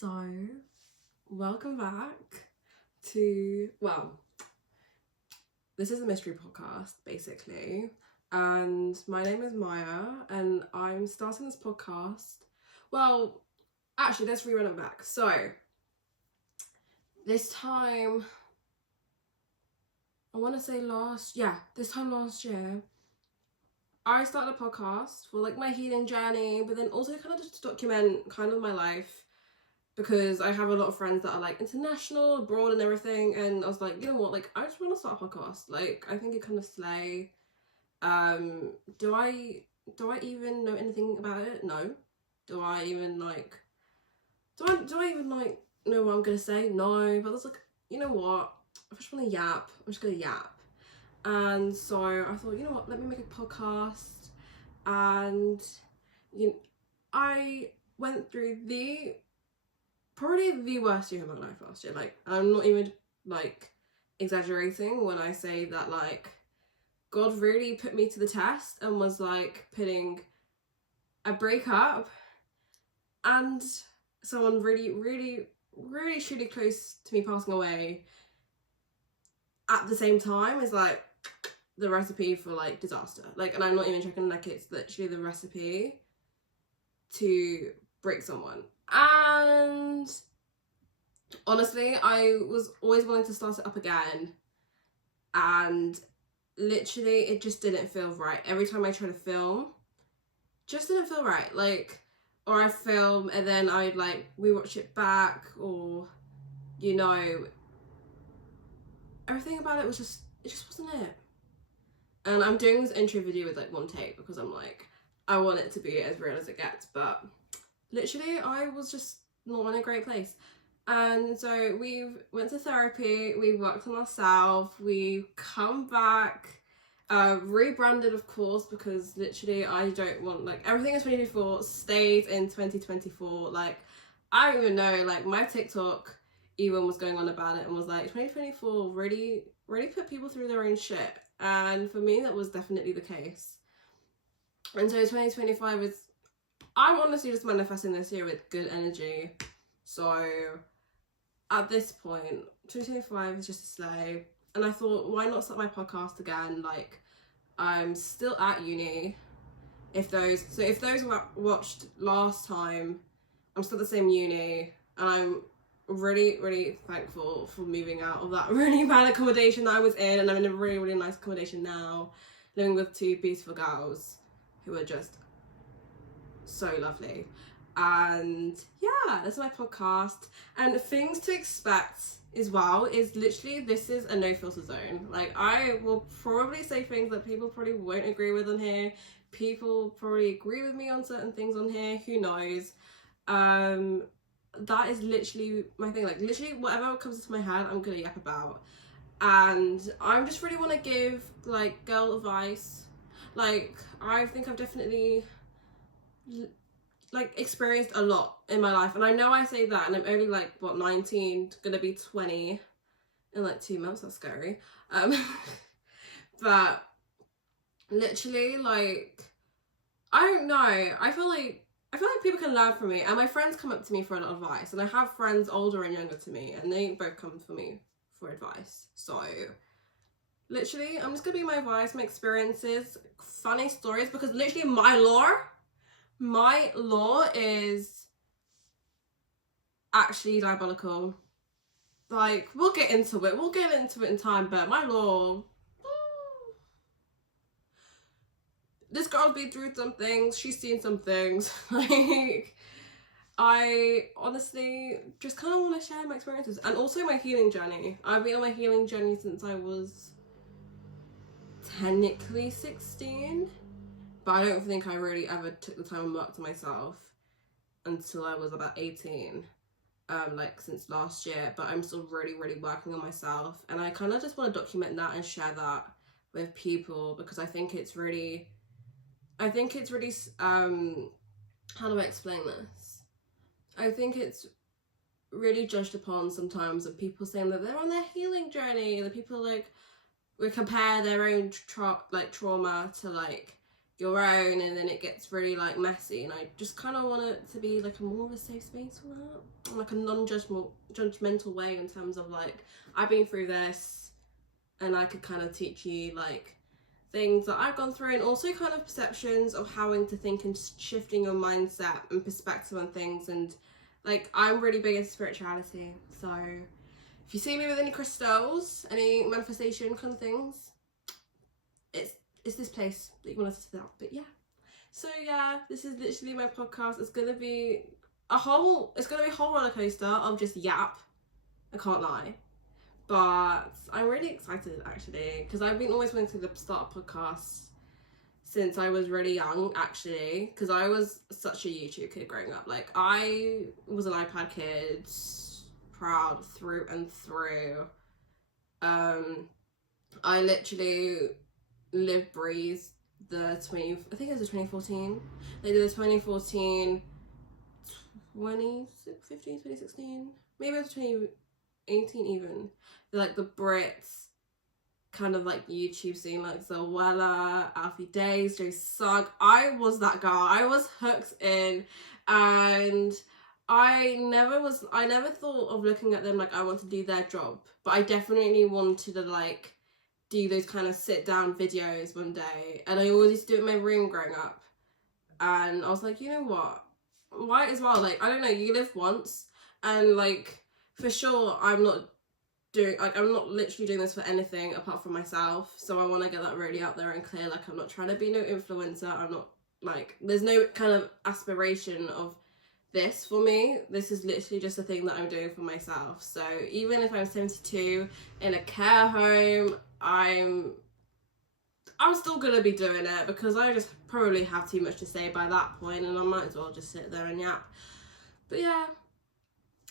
So, welcome back to, this is a mystery podcast, basically. And my name is Maya, and I'm starting this podcast. Well, actually, let's rerun it back. So, this time, I want to say this time last year, I started a podcast for like my healing journey, but then also kind of just to document kind of my life, because I have a lot of friends that are like international, abroad and everything, and I was like, you know what, like I just want to start a podcast. Like I think it kind of slay. Do I even know anything about it? No. Do I even like know what I'm gonna say? No. But I was like, you know what? I just want to yap. I'm just gonna yap. And so I thought, you know what, let me make a podcast. And I went through probably the worst year of my life last year. Like, I'm not even like exaggerating when I say that, like, God really put me to the test and was like putting a breakup and someone really, really, really truly close to me passing away at the same time is like the recipe for like disaster. Like, and I'm not even joking, like it's literally the recipe to break someone. And honestly, I was always wanting to start it up again, and literally it just didn't feel right. Every time I try to film, just didn't feel right. Like, or I film and then I'd like rewatch it back, or everything about it just wasn't it. And I'm doing this intro video with like one take because I'm like, I want it to be as real as it gets, but literally I was just not in a great place. And so we went to therapy, we worked on ourselves, we come back, rebranded of course, because literally I don't want, like, everything in 2024 stays in 2024. Like, I don't even know, like my TikTok even was going on about it and was like, 2024 really put people through their own shit. And for me that was definitely the case. And so 2025 is, I'm honestly just manifesting this year with good energy. So at this point, 2025 is just a slay. And I thought, why not start my podcast again? Like, I'm still at uni. If those watched last time, I'm still at the same uni, and I'm really, really thankful for moving out of that really bad accommodation that I was in, and I'm in a really, really nice accommodation now, living with two beautiful girls who are just so lovely. And yeah, that's my podcast. And things to expect as well is literally, this is a no filter zone. Like, I will probably say things that people probably won't agree with on here. People probably agree with me on certain things on here, who knows. That is literally my thing. Like, literally whatever comes into my head, I'm gonna yap about. And I just really want to give like girl advice. Like, I think I've definitely like experienced a lot in my life, and I know I say that and I'm only like 19, gonna be 20 in like 2 months. That's scary. But literally, like, I don't know, I feel like people can learn from me, and my friends come up to me for a lot of advice, and I have friends older and younger to me, and they both come for me for advice. So literally, I'm just gonna be my advice, my experiences, funny stories, because literally my law is actually diabolical. Like, we'll get into it in time, but my law, this girl's been through some things, she's seen some things. Like, I honestly just kind of want to share my experiences, and also my healing journey. I've been on my healing journey since I was technically 16, but I don't think I really ever took the time and worked on myself until I was about 18, like since last year. But I'm still really, really working on myself, and I kind of just want to document that and share that with people, because I think it's really how do I explain this? I think it's really judged upon sometimes of people saying that they're on their healing journey, the people like we compare their own trauma to like your own, and then it gets really like messy, and I just kind of want it to be like a more of a safe space for that, like a non-judgmental way, in terms of like, I've been through this and I could kind of teach you like things that I've gone through, and also kind of perceptions of how to think and shifting your mindset and perspective on things. And like, I'm really big into spirituality, so if you see me with any crystals, any manifestation kind of things, it's this place that you want us to sit out. But yeah, so yeah, this is literally my podcast. It's gonna be a whole roller coaster of just yap, I can't lie, but I'm really excited actually, because I've been always wanting to start a podcast since I was really young, actually, because I was such a YouTube kid growing up. Like, I was an iPad kid, proud through and through. I literally lived, breathed I think it was the 2014. They did the 2014, 2015, 2016, maybe it was 2018 even. Like the Brits kind of like YouTube scene, like Zoella, Alfie Days, Joe Sugg. I was that girl. I was hooked in, and I never thought of looking at them like I want to do their job, but I definitely wanted to like do those kind of sit down videos one day. And I always used to do it in my room growing up, and I was like, you know what, might as well, like, I don't know, you live once, and like, for sure I'm not literally doing this for anything apart from myself, so I want to get that really out there and clear. Like, I'm not trying to be no influencer. I'm not, like, there's no kind of aspiration of this for me. This is literally just a thing that I'm doing for myself. So even if I'm 72 in a care home, I'm still gonna be doing it, because I just probably have too much to say by that point, and I might as well just sit there and yap. But yeah,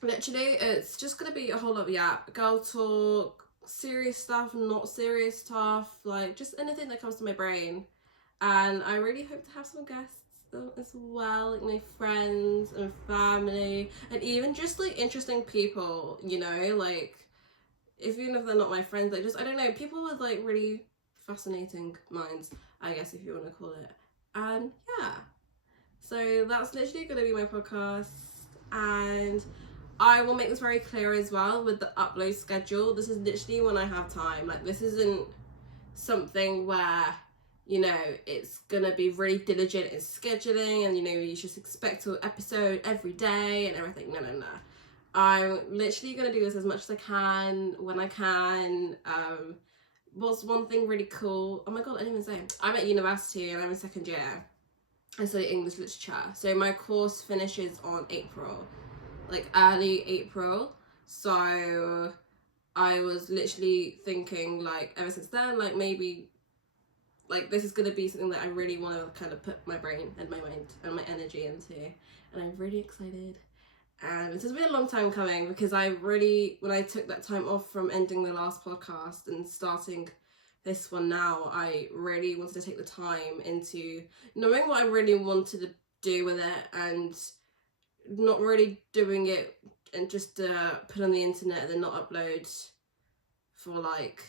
literally, it's just gonna be a whole lot of yap, girl talk, serious stuff, not serious stuff, like just anything that comes to my brain. And I really hope to have some guests as well, like my friends and family, and even just like interesting people, you know, like even if they're not my friends, like just, I don't know, people with like really fascinating minds, I guess, if you want to call it. And yeah, so that's literally gonna be my podcast, and I will make this very clear as well with the upload schedule. This is literally when I have time. Like, this isn't something where, you know, it's gonna be really diligent in scheduling and, you know, you just expect an episode every day and everything. No. I'm literally gonna do this as much as I can, when I can. What's one thing really cool? Oh my god, I didn't even say. I'm at university and I'm in second year. I study English literature. So my course finishes on April, like early April. So I was literally thinking, like, ever since then, like, maybe like this is gonna be something that I really want to kind of put my brain and my mind and my energy into, and I'm really excited. And this has been a long time coming, because I really, when I took that time off from ending the last podcast and starting this one now, I really wanted to take the time into knowing what I really wanted to do with it, and not really doing it and just put on the internet and then not upload for like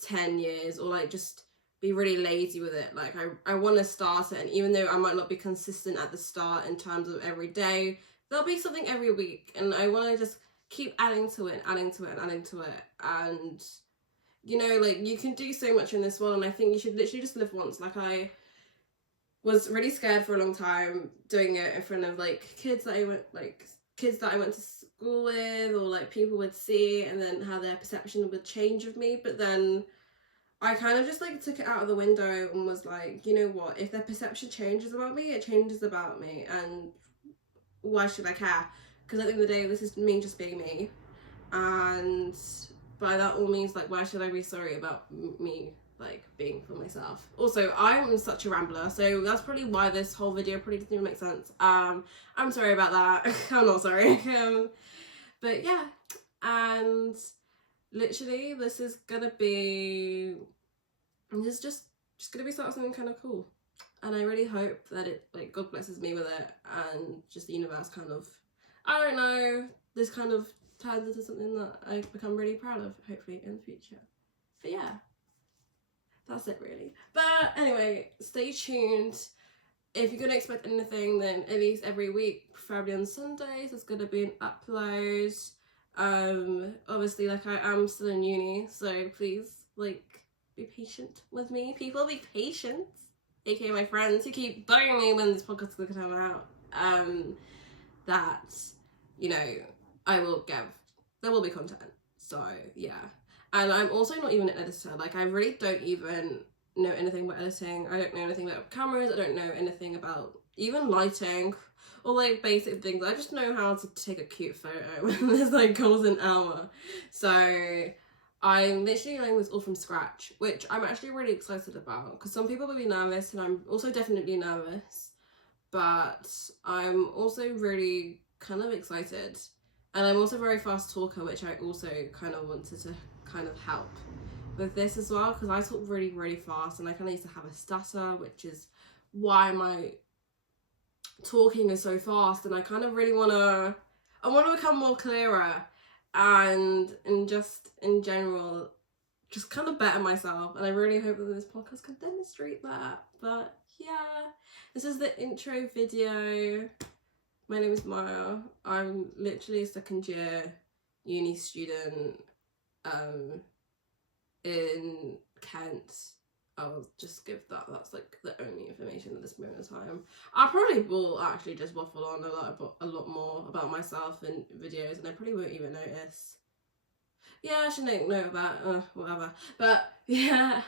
10 years, or like just be really lazy with it. Like, I want to start it, and even though I might not be consistent at the start in terms of every day, there'll be something every week, and I want to just keep adding to it. And you know, like, you can do so much in this world, and I think you should literally just live once. Like, I was really scared for a long time doing it in front of like kids that I went to school with, or like people would see, and then how their perception would change of me. But then I kind of just like took it out of the window and was like, you know what, if their perception changes about me, it changes about me, and why should I care? Because at the end of the day, this is me just being me, and by that all means, like, why should I be sorry about me like being for myself? Also, I'm such a rambler, so that's probably why this whole video probably doesn't even make sense. I'm sorry about that. I'm not sorry. But yeah, and literally this is gonna be just gonna be something kind of cool, and I really hope that it, like, God blesses me with it, and just the universe kind of, I don't know, this kind of turns into something that I become really proud of, hopefully, in the future. But yeah, that's it really. But anyway, stay tuned. If you're gonna expect anything, then at least every week, preferably on Sundays, there's gonna be an upload. Obviously, like, I am still in uni, so please, like, be patient with me. People, be patient. AKA my friends who keep bugging me when this podcast is gonna come out. That, you know, there will be content. So yeah. And I'm also not even an editor. Like, I really don't even know anything about editing. I don't know anything about cameras. I don't know anything about even lighting or like basic things. I just know how to take a cute photo when there's like golden hour. So I'm literally learning this all from scratch, which I'm actually really excited about, because some people will be nervous, and I'm also definitely nervous, but I'm also really kind of excited. And I'm also a very fast talker, which I also kind of wanted to kind of help with this as well, because I talk really, really fast, and I kind of used to have a stutter, which is why my talking is so fast. And I kind of really want to become more clearer, and just in general, just kind of better myself. And I really hope that this podcast can demonstrate that. But yeah, this is the intro video. My name is Maya. I'm literally a second year uni student in Kent. I'll just give that. That's like the only information at this moment in time. I probably will actually just waffle on a lot more about myself in videos, and I probably won't even notice. Yeah, I should know about whatever. But yeah,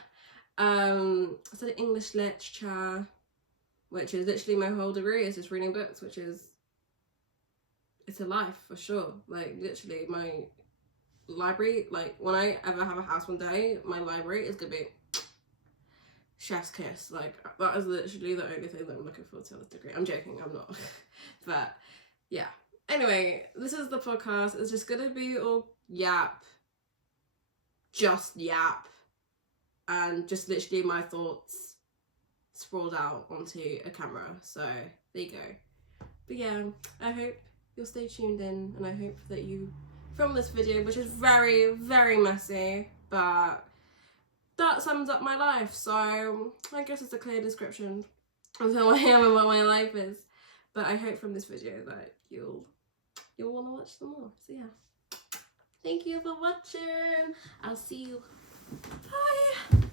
I studied English literature, which is literally my whole degree. Is just reading books, which is, it's a life for sure. Like, literally, my library, like, when I ever have a house one day, my library is gonna be chef's kiss. Like, that is literally the only thing that I'm looking forward to this degree. I'm joking, I'm not. But yeah, anyway, this is the podcast. It's just gonna be all just yap, and just literally my thoughts sprawled out onto a camera. So there you go. But yeah, I hope you'll stay tuned in, and I hope that you, from this video, which is very, very messy, but that sums up my life. So I guess it's a clear description of who I am and what my life is. But I hope from this video that you'll want to watch some more. So yeah, thank you for watching. I'll see you. Bye.